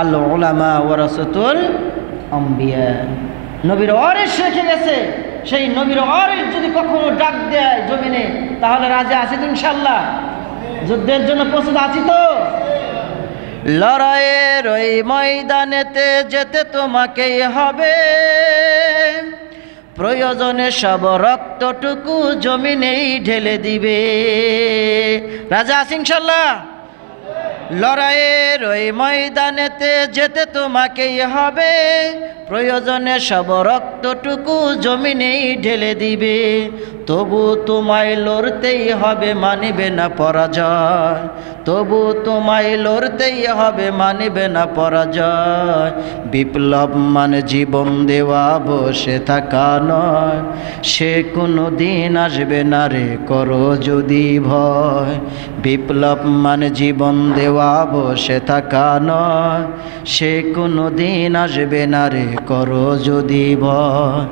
আল উলামা ওয়ারাসাতুল আম্বিয়া, নবীর ওয়ারিস রেখে গেছে। সেই নবীর ওয়ারিস যদি কখনো ডাক দেয় জমিনে, তাহলে রাজি আছি তো ইনশাআল্লাহ? যুদ্ধের জন্য প্রস্তুত আছি তো? লড়াইয়ের ওই ময়দানেতে যেতে তোমাকেই হবে, প্রয়োজনে সব রক্তটুকু জমিনেই ঢেলে দিবে। রাজা আছি ইনশাআল্লাহ? লড়াইয়ের ওই ময়দানেতে যেতে তোমাকেই হবে, প্রয়োজনে সব রক্তটুকু জমিনেই ঢেলে দিবে। তবু তোমায় লড়তেই হবে, মানিবে না পরাজয়। তবু তোমায় লড়তেই হবে, মানিবে না পরাজয়। বিপ্লব মানে জীবন দেওয়া, বসে থাকা নয়। সে কোনো দিন আসবে না রে, করো যদি ভয়। বিপ্লব মানে জীবন দেওয়া, বসে থাকা নয়। সে কোনো দিন আসবে না রে, করো যদি ভয়।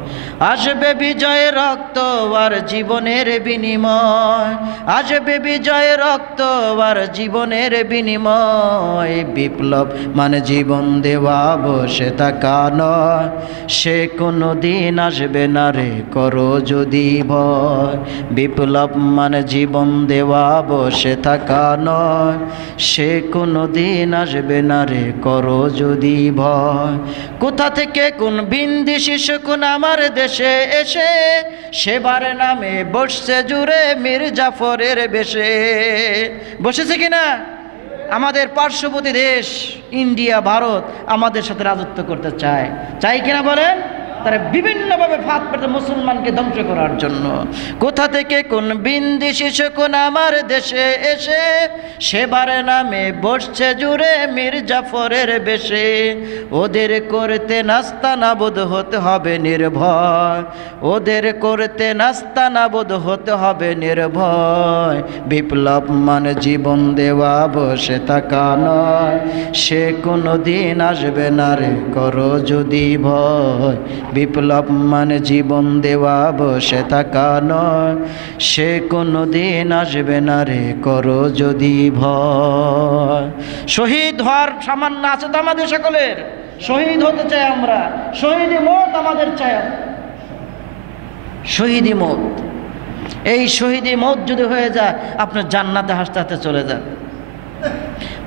আসবে বিজয় রক্ত আর জীবনের বিনিময়, আসবে বিজয় রক্ত আর জীবনের বিনিময়। বিপ্লব মানে জীবন দেওয়া, বসে থাকা নয়। সে কোনো দিন আসবে না রে, করো যদি ভয়। বিপ্লব মানে জীবন দেওয়া, বসে থাকা নয়। সে কোনো দিন আসবে না রে, করো যদি ভয়। কোথা থেকে কোন বিন্দিশি শকুন আমার দেশে এসে, সেবার নামে বসছে জুড়ে মীর জাফরের বেশে। বসেছে কিনা? আমাদের পার্শ্ববর্তী দেশ ইন্ডিয়া, ভারত আমাদের সাথে রাজত্ব করতে চায়, চাই কিনা বলেন? তারা বিভিন্নভাবে ফাঁদ পেতে মুসলমানকে ধ্বংস করার জন্য। কোথা থেকে কোন বিন্দিশি শকুন আমার দেশে এসে, সেবার নামে বসছে জুড়ে মীর জাফরের বেশে। ওদের করতে নাস্তানাবুদ হতে হবে নির্ভয়, ওদের করতে নাস্তানাবুদ হতে হবে নির্ভয়। বিপ্লব মানে জীবন দেওয়া, বসে থাকা নয়। সে কোনো দিন আসবে না রে, করো যদি ভয়। বিপ্লব মানে জীবন দেওয়া, বসে থাকা নয়। সে কোনো দিন আসবে না রে, করো যদি ভয়। শহীদ হওয়ার সামান্য আছে তো আমাদের সকলের? শহীদ হতে চাই আমরা, শহীদি মত আমাদের চাই, শহীদি মত। এই শহীদি মত যদি হয়ে যায়, আপনার জান্নাতে হাসতে হাসতে চলে যান।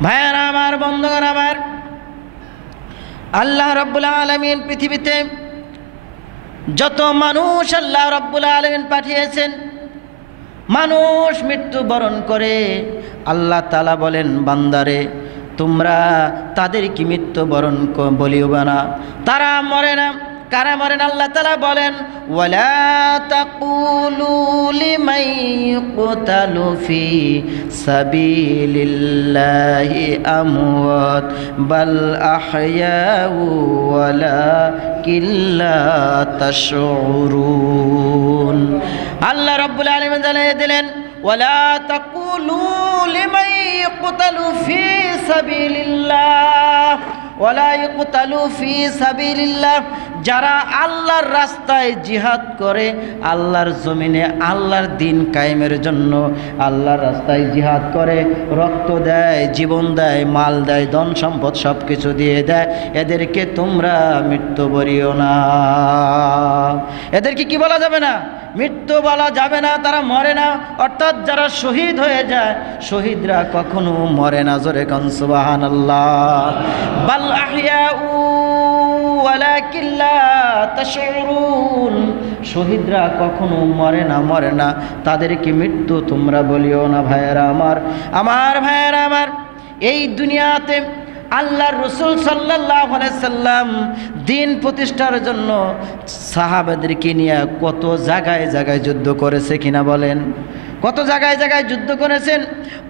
ভাইয়ারা আমার, বন্ধুগণ আমার, আল্লাহ রাব্বুল আলামিন পৃথিবীতে যত মানুষ আল্লাহ রাব্বুল আলামিন পাঠিয়েছেন, মানুষ মৃত্যুবরণ করে। আল্লাহ তাআলা বলেন, বান্দারে তোমরা তাদের কি মৃত্যুবরণ বলিও না, তারা মরে না। কারা মরেন? আল্লাহ তাআলা বলেন, ওয়ালা তাকুলু লিমান ইউকতালু ফি সাবিলিল্লাহি আমওয়াত বাল আহয়াউ ওয়ালাকিন লা তাশউরুন। আল্লাহ রাব্বুল আলামিন জানিয়ে দিলেন, ওয়ালা তাকুলু লিমান ইউকতালু ফি সাবিলিল্লাহ ওয়ালা ইউকতালু ফি সাবিলিল্লাহ। যারা আল্লাহর রাস্তায় জিহাদ করে, আল্লাহর জমিনে আল্লাহর দিন কায়েমের জন্য আল্লাহর রাস্তায় জিহাদ করে, রক্ত দেয়, জীবন দেয়, মাল দেয়, ধন সম্পদ সব কিছু দিয়ে দেয়, এদেরকে তোমরা মৃত্যু বলিও না। এদেরকে কি বলা যাবে না? মৃত্যু বলা যাবে না, তারা মরে না। অর্থাৎ যারা শহীদ হয়ে যায়, শহীদরা কখনো মরে না। জোরে কান সুবহানাল্লাহ। বাল আহয়াউ ওয়ালাকিন লা তাশউরুন। শহীদরা কখনো মরে না, মরে না, তাদেরকে মৃত্যু তোমরা বলিও না। ভাইয়েরা আমার, আমার ভাইয়েরা আমার, এই দুনিয়াতে আল্লাহর রাসূল সাল্লাল্লাহু আলাইহি সাল্লাম দিন প্রতিষ্ঠার জন্য সাহাবাদেরকে নিয়ে কত জায়গায় জায়গায় যুদ্ধ করেছে কিনা বলেন? কত জায়গায় জায়গায় যুদ্ধ করেছেন।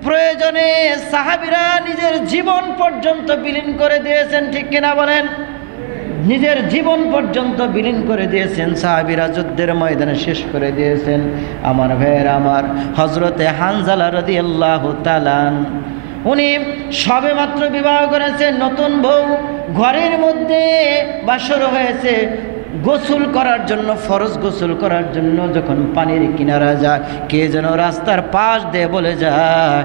প্রয়োজনে সাহাবীরা নিজের জীবন পর্যন্ত বিলীন করে দিয়েছেন, ঠিক কিনা বলেন? নিজের জীবন পর্যন্ত বিলীন করে দিয়েছেন, সাহাবীরা যুদ্ধের ময়দানে শেষ করে দিয়েছেন। আমার ভাইয়েরা আমার, হযরতে হানজালা রাদিয়াল্লাহু তাআলা উনি সবে মাত্র বিবাহ করেছেন, নতুন বউ, ঘরের মধ্যে বাসর হয়েছে, গোসল করার জন্য, ফরজ গোসল করার জন্য যখন পানির কিনারা যায়, কে যেন রাস্তার পাশ দিয়ে বলে যায়,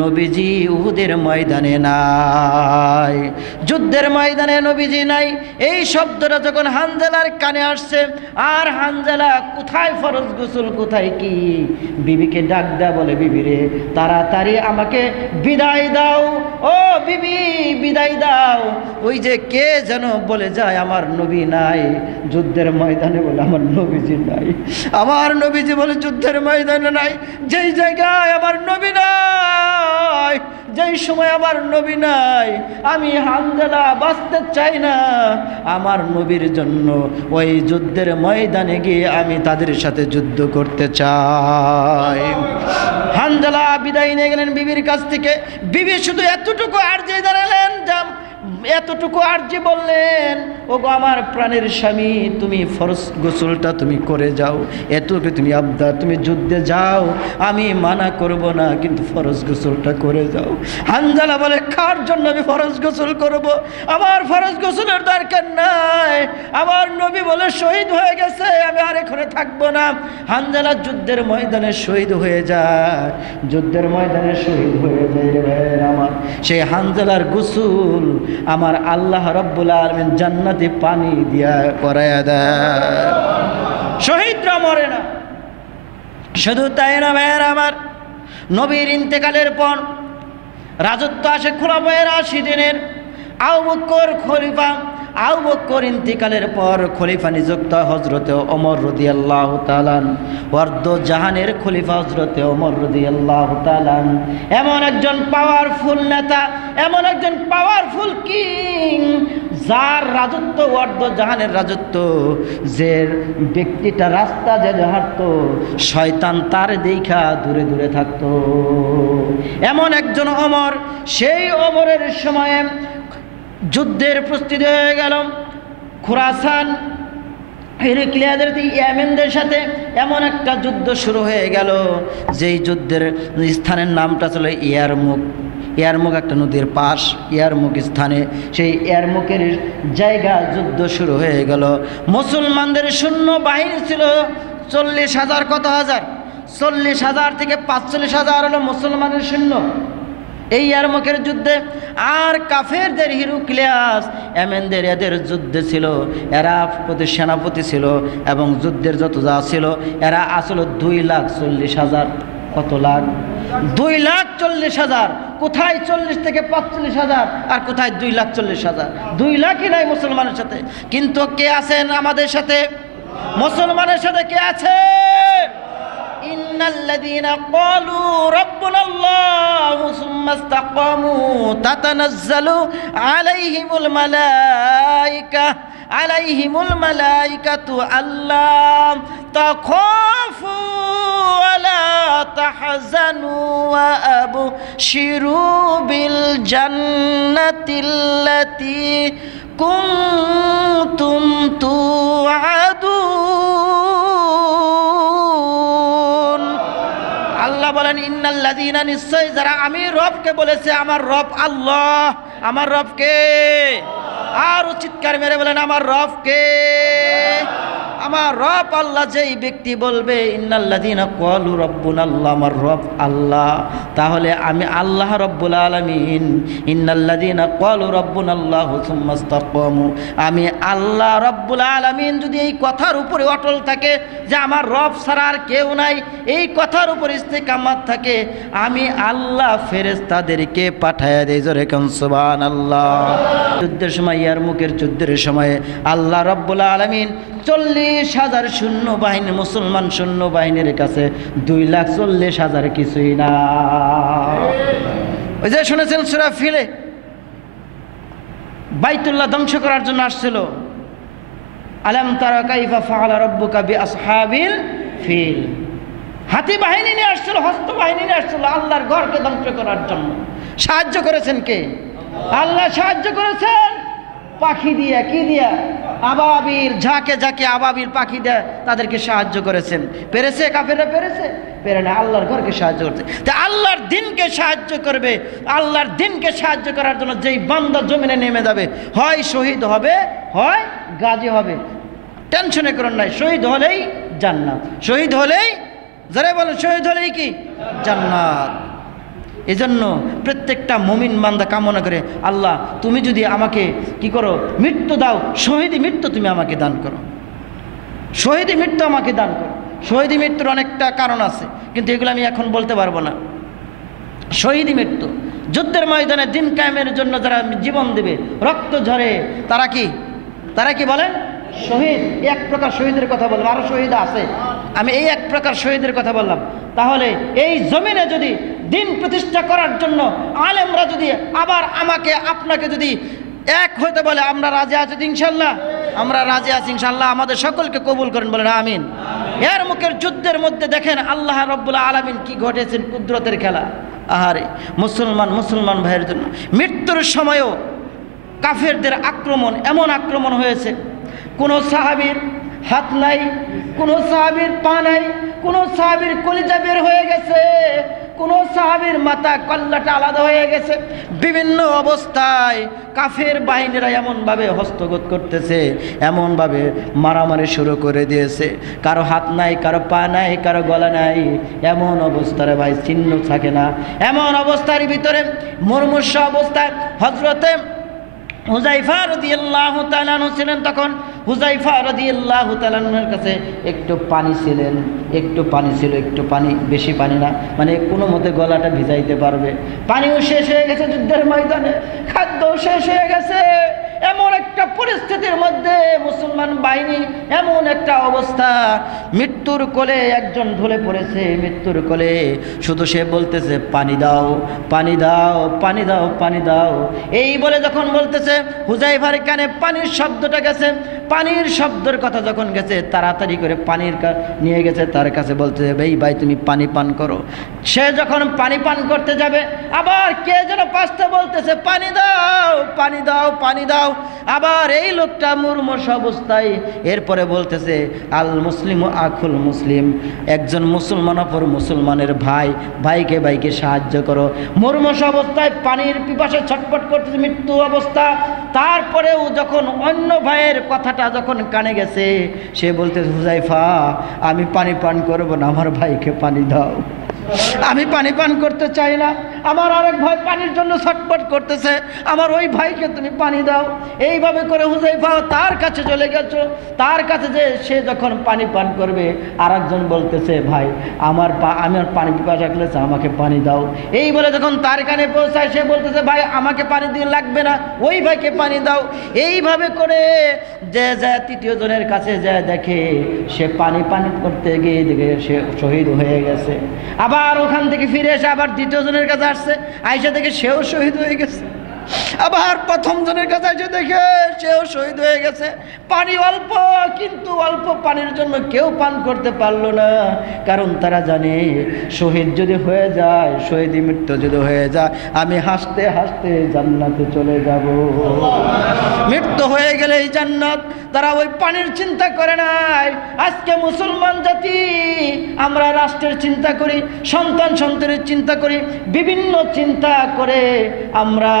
নবীজি উহুদের ময়দানে নাই, যুদ্ধের ময়দানে নবীজি নাই। এই শব্দটা যখন হানজালার কানে আসছে, আর হানজালা কোথায় ফরজ গোসল কোথায় কি, বিবিকে ডাক দেয়া বলে, বিবি রে তাড়াতাড়ি আমাকে বিদায় দাও, ও বিবি বিদায় দাও। ওই যে কে যেন বলে যায় আমার নবী নাই, যুদ্ধের ময়দানে বলে আমার নবীজি নাই, আমার নবীজি বলে যুদ্ধের ময়দানে নাই। যেই জায়গায় আমার নবী নাই, যেই সময় আমার নবী নাই, আমি হানজালা বাঁচতে চাই না, আমার নবীর জন্য ওই যুদ্ধের ময়দানে গিয়ে আমি তাদের সাথে যুদ্ধ করতে চাই। হানজালা বিদায় নিয়ে গেলেন বিবির কাছ থেকে। বিবি শুধু এতটুকু আর্জি দাঁড়ালেন, এতটুকু আর্জি বললেন, ও গো আমার প্রাণের স্বামী, তুমি ফরজ গোসলটা তুমি করে যাও, এতটুকু তুমি আবদার, তুমি যুদ্ধে যাও, আমি মানা করব না, কিন্তু ফরজ গোসলটা করে যাও। হানজালা বলে, কার জন্য আমি ফরজ গোসল করব? আমার ফরজ গোসলের দরকার নাই, আমার নবী বলে শহীদ হয়ে গেছে, আমি আর এখানে থাকবো না। হানজালা যুদ্ধের ময়দানে শহীদ হয়ে যায়, যুদ্ধের ময়দানে শহীদ হয়ে যায় রে ভাইয়ের আমার। সেই হানজালার গোসল আমার আল্লাহ রাব্বুল আলামিন জান্নাতি পানি দিয়া করায়া দেয়। শহীদরা মরে না। শুধু তাই না ভাইয়ের আমার, নবীর ইন্তেকালের পর রাজত্ব আসে খুলাফায়ে রাশিদিনের। আবু বকর খলিফা, আবু বকর ইন্তেকালের পর খলিফা নিযুক্ত হযরতে ওমর রাদিয়াল্লাহু তাআলা, অর্ধ জাহানের খলিফা হযরতে ওমর রাদিয়াল্লাহু তাআলা। এমন একজন পাওয়ারফুল নেতা, এমন একজন পাওয়ারফুল কিং, যার রাজত্ব অর্ধ জাহানের রাজত্ব, যে ব্যক্তিটা রাস্তা যে হাঁটতো শয়তান তার দেখা দূরে দূরে থাকতো। এমন একজন ওমর, সেই ওমরের সময়ে যুদ্ধের প্রস্তুতি হয়ে গেল। খুরাসান হিরক্লিয়াদের ইয়েমেনদের সাথে এমন একটা যুদ্ধ শুরু হয়ে গেল, যেই যুদ্ধের স্থানের নামটা ছিল ইয়ারমুক। ইয়ারমুক একটা নদীর পাশ, ইয়ারমুক স্থানে, সেই ইয়ারমুকের জায়গা যুদ্ধ শুরু হয়ে গেল। মুসলমানদের সৈন্য বাহিনী ছিল 40,000, কত হাজার, 40,000 থেকে 45,000 হলো মুসলমানের সৈন্য এই ইয়ারমুকের যুদ্ধে। আর কাফেরদের হিরক্লিয়াস এমেনদের এদের যুদ্ধে ছিল, এরা সেনাপতি ছিল, এবং যুদ্ধের যত যা ছিল এরা আসলে 2,40,000। কত লাখ? 2,40,000। কোথায় 40 থেকে 45,000, আর কোথায় 2,40,000? 2 লাখই নাই মুসলমানের সাথে। কিন্তু কে আছেন আমাদের সাথে? মুসলমানের সাথে কে আছে? ইন্নাল্লাযীনা ক্বালু রাব্বুনাল্লাহু সুম্মা ইসতাকামু তাতানাজ্জালু আলাইহিমুল মালাইকাতু আল্লা তাখাফু ওয়ালা তাহজানু ওয়া আবশিরু বিল জান্নাতিল্লাতী কুনতুম তুআদুন। আল্লাহ বলেন, ইন্নাল্লাযীনা, নিশ্চয় যারা আমি রবকে বলেছে, আমার রব আল্লাহ, আমার রবকে, আর চিৎকার মেরে বলেন আমার রবকে, আমার রব আল্লাহ। যেই ব্যক্তি বলবে ইন্নাল্লাযীনা ক্বালু রাব্বুনাল্লাহ, আমার রব আল্লাহ, তাহলে আমি আল্লাহ রব্বুল আলামিন। ইন্নাল্লাযীনা ক্বালু রাব্বুনাল্লাহু সুম্মা ইসতাকামু, আমি আল্লাহ রব্বুল আলামিন যদি এই কথার উপরে অটল থাকে যে আমার রব ছাড়া আর কেউ নাই, এই কথার উপর ইস্তেকামাত থাকে, আমি আল্লাহ ফেরেশতাদেরকে পাঠায়া দেই। জোরে কোন সুবহানাল্লাহ। যুদ্ধের সময়, ইয়ারমুকের যুদ্ধের সময় আল্লাহ রব্বুল আলামিন 40,000 সৈন্য বাহিনী, মুসলমান সৈন্য বাহিনীর কাছে 2,40,000 কিছুই না। ওই যে শুনেছেন সূরা ফিলে, বাইতুল্লাহ ধ্বংস করার জন্য আসছিল। আলাম তারা কাইফা ফাআলা রাব্বুকা বিআসহাবিল ফিল, হাতি বাহিনী নিয়ে আসছিল, হস্ত বাহিনী নিয়ে আসছিল আল্লাহর ঘরকে ধ্বংস করার জন্য। সাহায্য করেছেন কে? আল্লাহ সাহায্য করেছেন পাখি দিয়া। কি দিয়া? আবাবিল, ঝাঁকে ঝাঁকে আবাবিল পাখি দেয়, তাদেরকে সাহায্য করেছেন। পেরেছে কাফেররা? পেরেছে? পেরে না, আল্লাহর ঘরকে সাহায্য করছে। তা আল্লাহর দিনকে সাহায্য করবে, আল্লাহর দিনকে সাহায্য করার জন্য যেই বান্দা জমিনে নেমে যাবে, হয় শহীদ হবে, হয় গাজী হবে। টেনশনে করেন নাই, শহীদ হলেই জান্নাত, শহীদ হলেই, যারা বলেন শহীদ হলেই কি জান্নাত। এজন্য প্রত্যেকটা মুমিন বান্দা কামনা করে, আল্লাহ তুমি যদি আমাকে কি করো, মৃত্যু দাও, শহীদি মৃত্যু তুমি আমাকে দান করো, শহীদি মৃত্যু আমাকে দান করো। শহীদি মৃত্যুর অনেকটা কারণ আছে, কিন্তু এগুলো আমি এখন বলতে পারবো না। শহীদি মৃত্যু, যুদ্ধের ময়দানে দিন কায়েমের জন্য যারা জীবন দেবে, রক্ত ঝরে, তারা কি বলেন শহীদ। এক প্রকার শহীদের কথা বললাম, আরো শহীদ আছে, আমি এই এক প্রকার শহীদের কথা বললাম। তাহলে এই জমিনে যদি দিন প্রতিষ্ঠা করার জন্য আলেমরা যদি আবার আমাকে আপনাকে যদি এক হইতে বলে, আমরা রাজি আছি ইনশাল্লাহ, আমরা রাজি আছি ইনশাল্লাহ, আমাদের সকলকে কবুল করেন, বলেন আমিন। এর মুখের যুদ্ধের মধ্যে দেখেন আল্লাহ রাব্বুল আলামিন কি ঘটেছেন, কুদরতের খেলা। আহারে মুসলমান ভাইয়ের জন্য মৃত্যুর সময়ও কাফেরদের আক্রমণ, এমন আক্রমণ হয়েছে, কোনো সাহাবীর হাত নাই, কোনো সাহাবীর পা নাই, কোনো সাহাবীর কলিজা বের হয়ে গেছে, কোনো সাহাবীর মাথা কল্লাটা আলাদা হয়ে গেছে। বিভিন্ন অবস্থায় কাফের বাহিনীরা এমনভাবে হস্তগত করতেছে, এমনভাবে মারামারি শুরু করে দিয়েছে, কারো হাত নাই, কারো পা নাই, কারো গলা নাই, এমন অবস্থায় ভাই চিহ্ন থাকে না। এমন অবস্থার ভিতরে মুমূর্ষু অবস্থায় হযরতে হুযায়ফা রাদিয়াল্লাহু তাআলা আনহু ছিলেন। তখন হুযায়ফা রাদিয়াল্লাহু তাআলা আনহুর কাছে একটু পানি ছিলেন, একটু পানি ছিল, একটু পানি, বেশি পানি না, মানে কোনো মতে গলাটা ভিজাইতে পারবে। পানিও শেষ হয়ে গেছে যুদ্ধের ময়দানে, খাদ্যও শেষ হয়ে গেছে। এমন একটা পরিস্থিতির মধ্যে মুসলমান বাহিনী, এমন একটা অবস্থা, মৃত্যুর কোলে একজন ঢলে পড়েছে, মৃত্যুর কোলে। শুধু সে বলতেছে পানি দাও, পানি দাও, পানি দাও, পানি দাও, এই বলে যখন বলতেছে হুযায়ফার কানে পানির শব্দটা গেছে। পানির শব্দের কথা যখন গেছে, তাড়াতাড়ি করে পানির নিয়ে গেছে তার কাছে, বলতেছে ভাই তুমি পানি পান করো। সে যখন পানি পান করতে যাবে, আবার কে যেন পাশে বলতেছে পানি দাও, পানি দাও, পানি দাও। আবার এই লোকটা মুমূর্ষু অবস্থায় এরপরে বলতেছে আল মুসলিমু আখুল মুসলিম, একজন মুসলমান অপর মুসলমানের ভাই, ভাইকে সাহায্য করো। মুমূর্ষু অবস্থায় পানির পিপাসে ছটফট করতেছে, মৃত্যু অবস্থা। তারপরেও যখন অন্য ভাইয়ের কথাটা যখন কানে গেছে, সে বলতেছে হুযায়ফা আমি পানি পান করব না, আমার ভাইকে পানি দাও, আমি পানি পান করতে চাই না, আমার আরেক ভাই পানির জন্য ছটফট করতেছে, আমার ওই ভাইকে তুমি পানি দাও। এইভাবে করে হুযায়ফা তার কাছে চলে গেছো। তার কাছে যে সে যখন পানি পান করবে, আরেকজন বলতেছে ভাই আমার পানি পিপাসা লাগছে, আমাকে পানি দাও। এই বলে যখন তার কানে পৌঁছায়, সে বলতেছে ভাই আমাকে পানি দিয়ে লাগবে না, ওই ভাইকে পানি দাও। এইভাবে করে যে তৃতীয় জনের কাছে যায়, দেখে সে পানি করতে গিয়ে দেখে সে শহীদ হয়ে গেছে। আবার ওখান থেকে ফিরে এসে আবার দ্বিতীয় জনের কাছে আসছে, আইসা দেখে সেও শহীদ হয়ে গেছে। আবার প্রথম জনের কাছে এসে দেখে সেও শহীদ হয়ে গেছে। পানি অল্প, কিন্তু অল্প পানির জন্য কেউ পান করতে পারলো না, কারণ তারা জানে শহীদ যদি হয়ে যায়, শহীদ মৃত্যু যদি হয়ে যায়, আমি হাসতে হাসতে জান্নাতে চলে যাব। মৃত্যু হয়ে গেলেই জান্নাত। তারা ওই পানির চিন্তা করে নাই। আজকে মুসলমান জাতি আমরা রাষ্ট্রের চিন্তা করি, সন্তানের চিন্তা করি, বিভিন্ন চিন্তা করে আমরা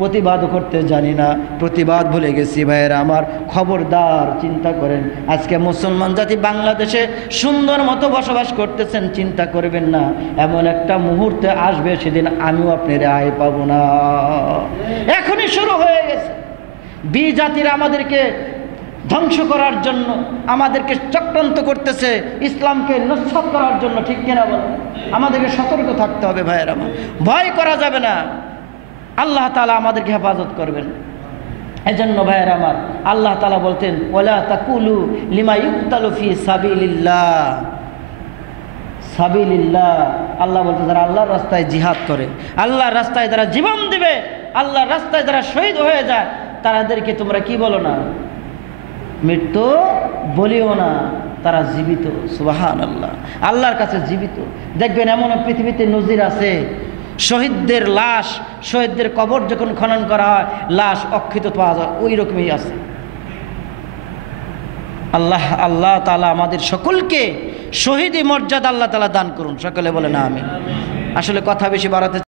প্রতিবাদ করতে জানি না, প্রতিবাদ ভুলে গেছি। ভাইয়েরা আমার, খবরদার চিন্তা করেন। আজকে মুসলমান জাতি বাংলাদেশে সুন্দর মতো বসবাস করতেছেন, চিন্তা করবেন না এমন একটা মুহূর্তে আসবে, সেদিন আমিও আপনার আয় পাবো না। এখনই শুরু হয়ে গেছে। জাতিরা আমাদেরকে ধ্বংস করার জন্য, আমাদেরকে চক্রান্ত করতেছে, ইসলামকে নস্যাৎ করার জন্য, ঠিক কিনা বলেন? আমাদেরকে সতর্ক থাকতে হবে ভাইয়েরা আমার, ভয় করা যাবে না। আল্লাহ তাআলা আমাদেরকে হেফাজত করবেন। এজন্য ভাইয়েরা আমার, আল্লাহ তাআলা বলতেন ওয়ালা তাকুলু লিমা ইউকতালু ফি সাবিলিল্লাহ, সাবিলিল্লাহ। আল্লাহ বলতে যারা আল্লাহর রাস্তায় জিহাদ করে, আল্লাহর রাস্তায় যারা জীবন দিবে, আল্লাহর রাস্তায় যারা শহীদ হয়ে যায়, তাদেরকে তোমরা কি বলো না? মৃত্যু বলিও না, তারা জীবিত। সুবহানাল্লাহ, আল্লাহর কাছে জীবিত। দেখবেন এমন পৃথিবীতে নজির আছে, শহীদদের লাশ, শহীদদের কবর যখন খনন করা হয়, লাশ অক্ষিত পাওয়া যায়, ওই রকমই আছে। আল্লাহ তাআলা আমাদের সকলকে শহীদি মর্যাদা আল্লাহ তাআলা দান করুন। সকলে বলে না আমিন। আসলে কথা বেশি বাড়াতে